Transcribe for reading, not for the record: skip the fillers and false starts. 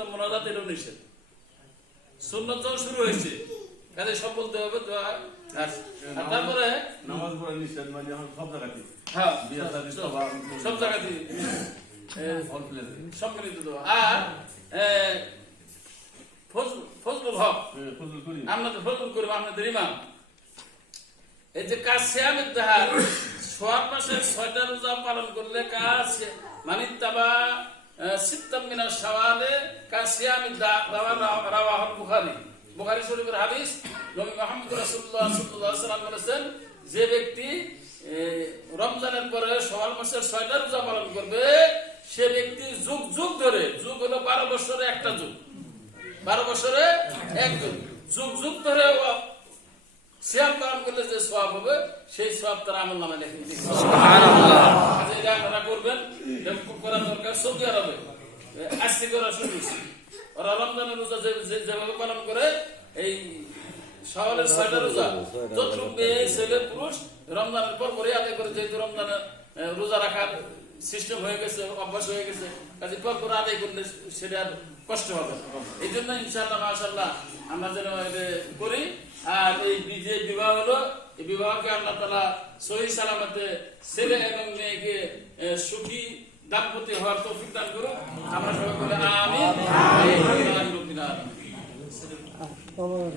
তো মোনাজাত এটাও নিষেধ, সুন্নতও শুরু হয়েছে, কাজে সব বলতে হবে দোয়া। আর তারপরে নামাজ পড়া নিষেধ, মানে এখন সব জায়গাতে, হ্যাঁ বিয়ে শাদী সব জায়গাতে সম্মিলিত দোয়া। আর ফজলুল হক, ফজল করি, আপনাদের ফজলুল করিম আপনাদের ইমাম, এই যে কাজ সিয়ামের দাহার সোয়াব মাসের 6টা রোজা পালন করলে কাজ মানে তাবা সিত্তাম মিনাশ শাওয়ালে কাজ সিয়ামের দাওয়া রাওয়াহুল বুখারী, বুখারী শরীফের হাদিস। নবী মুহাম্মদ রাসূলুল্লাহ সাল্লাল্লাহু আলাইহি ওয়াসাল্লাম বলেছেন, যে ব্যক্তি রমজানের পরে শাওয়াল মাসের 6টা রোজা পালন করবে, সে ব্যক্তি যুগ যুগ ধরে, যুগ হলো 12 বছরে একটা যুগ, 12 বছরে এক যুগ, যুগ যুগ ধরে সিয়াম পালন করলে যে সওয়াব হবে, সেই সওয়াব তার আমলনামায় লিখে দিয়েছে। সুবহানাল্লাহ। এটা আপনারা করবেন, এটা খুব করা দরকার। সৌদি আরবে আজকে করা শুরু হয়েছে, ওরা রমজানের রোজা যেভাবে পালন করে, এই শাওয়ালের 6টা রোজা যতটুকু মেয়ে ছেলে পুরুষ রমজানের পর পরে আদায় করে, যেহেতু রমজানের রোজা রাখার সিস্টেম হয়ে গেছে, অভ্যাস হয়ে গেছে, কাজে পর পর আদায় করলে সেটা আর কষ্ট হবে। এই জন্য ইনশাআল্লাহ মাশাআল্লাহ আমরা যেন এটা করি। আর এই যে বিবাহ হলো, এই বিবাহকে আল্লাহ তাআলা সহি সালামতে ছেলে এবং মেয়েকে সুখী দাম্পত্য হওয়ার তৌফিক দান করুন। আমরা সবাই বলি আমিন।